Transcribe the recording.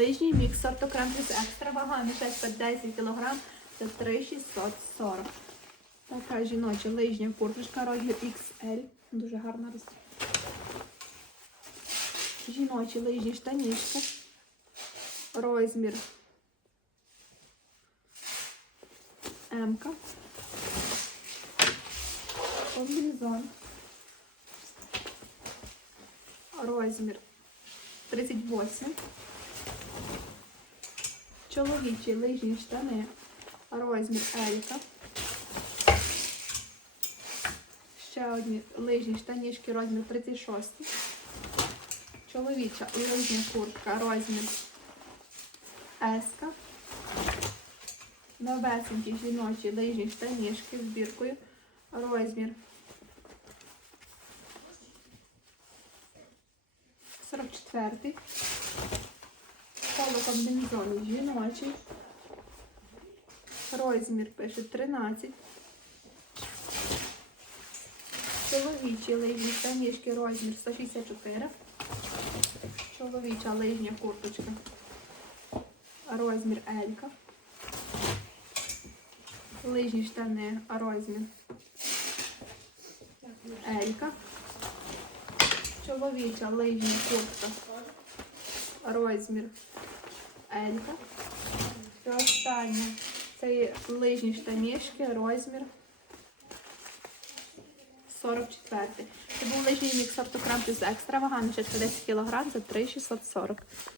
лижній мікс сортокрем плюс екстра вага, мішечка 10 кг, це 3640. Така жіноча лижня курточка, розмір XL. Дуже гарна росте. Жіночі лижні штанішки. Розмір М. Комбінезон. Розмір 38. Чоловічі лижні штани. Розмір Елька. Ще одні лижні штанішки, розмір 36. Чоловіча лижня куртка, розмір Еска. Новесенькі жіночі лижні штанішки з біркою. Розмір 44. Коло комбінезону жіночий. Розмір пише 13. Чоловічі лижні штанішки розмір 164. Чоловіча лижня курточка. Розмір Елька. Лижні штани, розмір Елька. Чоловіча лижня куртка. Розмір Елька. І останнє. Це лижні штанішки, розмір 44. Це був лижній мікс автокрам з екстра вага, мішечка 10 кг за 3,640.